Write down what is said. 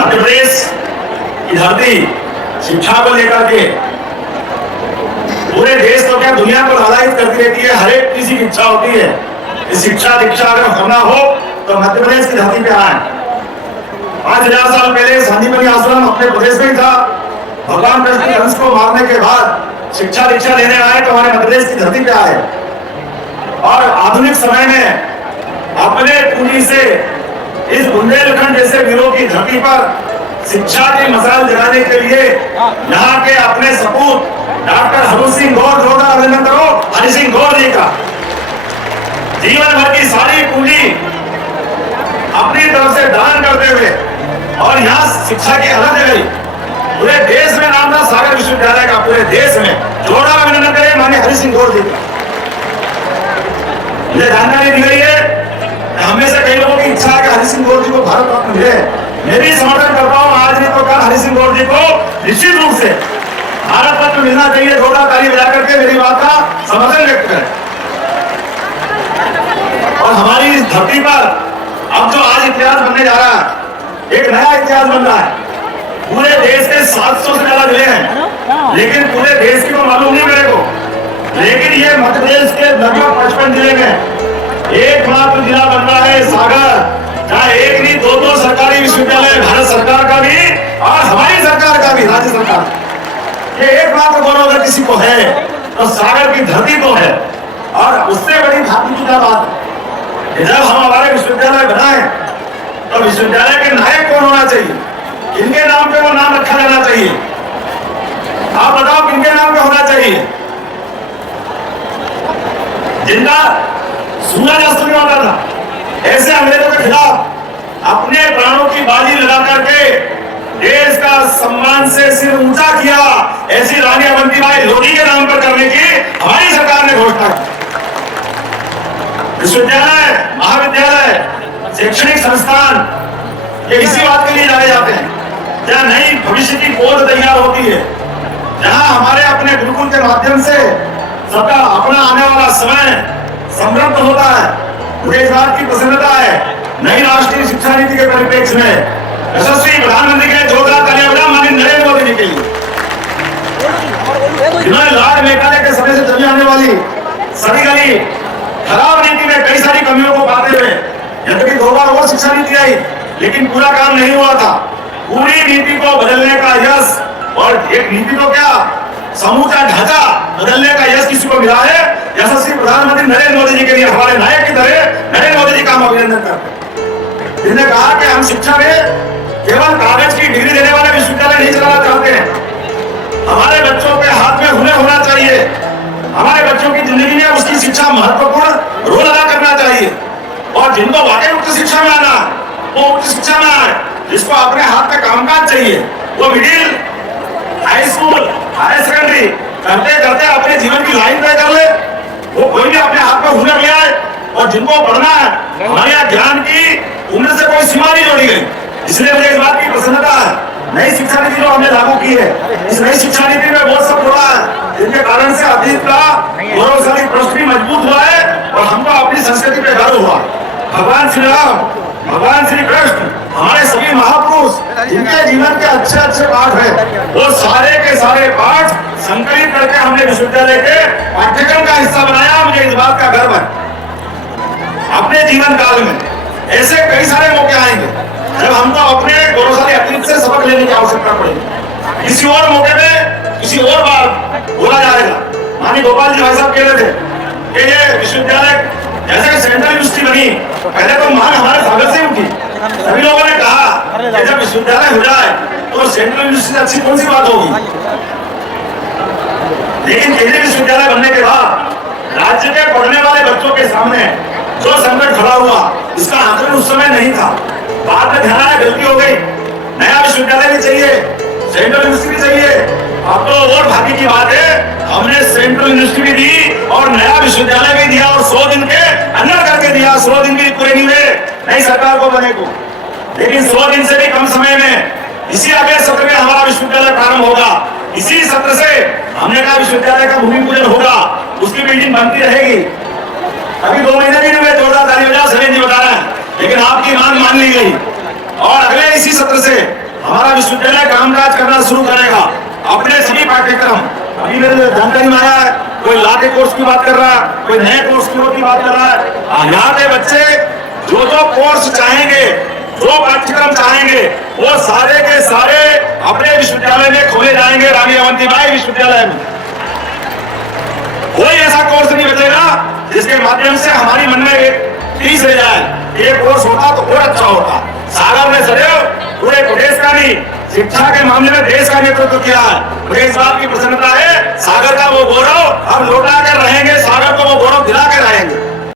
मध्य प्रदेश की धरती शिक्षा को लेकर के पूरे देश को क्या दुनिया को लालायित करती रहती है। हर एक किसी की इच्छा होती है कि शिक्षा दीक्षा अगर करना हो तो मध्य प्रदेश की धरती पे आए। 5000 साल पहले संदीपनी आश्रम अपने प्रदेश में ही था। भगवान कृष्ण के कंस को मारने के बाद शिक्षा दीक्षा लेने आए तो हमारे मध्य प्रदेश की धरती पे आए और आधुनिक समय में अपने पूंजी से इस बुंदेलखंड जैसे वीरों की धरती पर शिक्षा की मसाल जगाने के लिए यहाँ के अपने सपूत डॉक्टर हरि सिंह गौर, जोरदार अभिनंदन करो हरि सिंह गौर जी का। जीवन भर की सारी पूंजी अपनी तरफ से दान करते हुए और यहाँ शिक्षा की अलग जगह पूरे देश में नाम था सागर विश्वविद्यालय का। पूरे देश में जोरदार अभिनंदन करें माननीय हरि सिंह गौर जी का। मुझे जानकारी दी गई है, हमें से कई लोगों की इच्छा है कि हरि सिंह गौर जी को भारत रत्न मिले। मैं भी समर्थन करता हूँ, आज नहीं तो कल हरि सिंह गौर जी को निश्चित रूप से भारत रत्न मिलना चाहिए। जोरदार ताली बजा करके मेरी बात का समर्थन व्यक्त करें। और हमारी इस धरती पर अब जो आज इतिहास बनने जा रहा है, एक नया इतिहास बन रहा है। पूरे देश के 700 से ज्यादा जिले हैं, लेकिन पूरे देश की तो मालूम नहीं मेरे को, लेकिन ये मध्य प्रदेश के लगभग 55 जिले में एकमात्र जिला बन रहा है सागर, जहाँ एक नहीं दो सरकारी विश्वविद्यालय, भारत सरकार का भी और हमारी सरकार का भी, राज्य सरकार। ये एकमात्र गौरव अगर किसी को है तो सागर की धरती को है। और उससे बड़ी भाग्य की क्या बात है, जब हम हमारे विश्वविद्यालय बनाए तो विश्वविद्यालय के नायक कौन होना चाहिए, किनके नाम पे वो नाम रखा जाना चाहिए। आप बताओ किनके नाम पे होना चाहिए? जिनका सूरज अस्त नहीं होता था, ऐसे अंग्रेजों के खिलाफ अपने प्राणों की बाजी लगा करके देश का सम्मान से सिर ऊंचा किया, ऐसी रानी अवंतीबाई लोधी के नाम पर करने की हमारी सरकार ने घोषणा की। विश्वविद्यालय, महाविद्यालय, शैक्षणिक संस्थान ये इसी बात के लिए जाने जाते हैं जहाँ नई भविष्य की खोज तैयार होती है, जहाँ हमारे अपने गुरुकुल के माध्यम से सबका अपना आने वाला समय समृद्ध होता है। मुझे इस बात की प्रसन्नता है, नई राष्ट्रीय शिक्षा नीति के परिप्रेक्ष्य में यशस्वी प्रधानमंत्री के जोरदार तालियां बजाएं माननीय नरेंद्र मोदी जी के लिए, जिन्होंने लाल मेघालय के समय से चली आने वाली सभी गली खराब नीति में कई सारी कमियों को पाते हुए, यद्यपि 2 बार और शिक्षा नीति आई लेकिन पूरा काम नहीं हुआ था। पूरी नीति को बदलने का यश, और एक नीति तो क्या समूचा ढांचा बदलने का यश किसी को मिला है, यशस्वी प्रधानमंत्री नरेंद्र मोदी जी के लिए हमारे नायक की तरह नरेंद्र मोदी जी का हम अभिनंदन करते हैं। जिन्होंने कहा कि हम शिक्षा में केवल कागज की डिग्री देने वाले विश्वविद्यालय नहीं चलाना चाहते हैं, हमारे बच्चों के हाथ में हुनर होना चाहिए, हमारे बच्चों की जिंदगी में उसकी शिक्षा महत्वपूर्ण रोल अदा करना चाहिए। और जिनको वाकई उच्च शिक्षा में आना वो उच्च शिक्षा में आए, जिसको अपने हाथ में कामकाज चाहिए, वो middle, high school, higher secondary करते करते अपने जीवन की लाइन तय कर ले, वो कोई भी अपने हाथ में हुनर ले आए। और जिनको पढ़ना है, हमारे यहाँ ज्ञान की उम्र से कोई सीमा नहीं जोड़ी गई, इसलिए मुझे इस बात की प्रसन्नता है। नई शिक्षा नीति जो हमने लागू की है, इस नई शिक्षा नीति में बहुत सब जुड़ा है, जिनके कारण से अतीत का गौरवशाली पृष्ठ भी मजबूत हुआ है और हमको अपनी संस्कृति पे गर्व हुआ। भगवान श्री राम, भगवान श्री कृष्ण, हमारे सभी महापुरुष जिनके जीवन के अच्छे अच्छे पाठ है, वो सारे के सारे पाठ संकलित करके हमने विश्वविद्यालय के पाठ्यक्रम का हिस्सा बनाया। मुझे इस बात का गर्व है। अपने जीवन काल में ऐसे कई सारे मौके आएंगे जब हमको अपने गौरवशाली अतीत से सबक लेने की आवश्यकता पड़ेगी। किसी और मौके में किसी और बार बोला जाएगा। माननीय गोपाल जी भाई साहब कह रहे थे कि ये विश्वविद्यालय जैसे कि सेंट्रल यूनिवर्सिटी बनी, पहले तो मांग हमारे सागर से उठी। सभी लोगों ने कहा कि जब विश्वविद्यालय हो जाए तो सेंट्रल यूनिवर्सिटी अच्छी कौन सी बात होगी। लेकिन केंद्रीय विश्वविद्यालय बनने के बाद राज्य के पढ़ने वाले बच्चों के सामने जो संकट खड़ा हुआ, इसका आकलन उस समय नहीं था। बाद में ध्यान आया गलती हो गई, नया विश्वविद्यालय भी चाहिए, सेंट्रल यूनिवर्सिटी भी चाहिए। अब तो और भाग्य की बात है, हमने सेंट्रल यूनिवर्सिटी भी दी और नया विश्वविद्यालय भी दिया और 100 दिन के अंदर करके दिया। 100 दिन भी पूरे नहीं हुए नई सरकार को बने को, लेकिन 100 दिन से भी कम समय में इसी अगले सत्र में हमारा विश्वविद्यालय प्रारंभ होगा। इसी सत्र से हमने कहा विश्वविद्यालय का भूमि पूजन होगा, उसकी बिल्डिंग बनती रहेगी। अभी 2 महीने भी नहीं हुए, जोरदार ताली बजाओ, सरेन जी बता रहे हैं, लेकिन आपकी मांग मान ली गई और अगले इसी सत्र से हमारा विश्वविद्यालय कामकाज करना शुरू करेगा। अपने सभी पाठ्यक्रम, अभी मेरे जानकारी में आया है, कोई लॉ के कोर्स की बात कर रहा है, कोई नए कोर्स की बात कर रहा है। यहाँ के बच्चे जो जो कोर्स चाहेंगे, जो पाठ्यक्रम चाहेंगे, वो सारे के सारे अपने विश्वविद्यालय में खोले जाएंगे। रानी अवंतीबाई विश्वविद्यालय में कोई ऐसा कोर्स नहीं बचेगा जिसके माध्यम से हमारी मन में एक चीज रह जाए, ये कोर्स होता तो और अच्छा होता। सागर ने सदैव पूरे प्रदेश का नहीं, शिक्षा के मामले में देश का नेतृत्व किया है। मुझे इस बात की प्रसन्नता है, सागर का वो गौरव अब लौटा कर रहेंगे, सागर को वो गौरव दिला कर रहेंगे।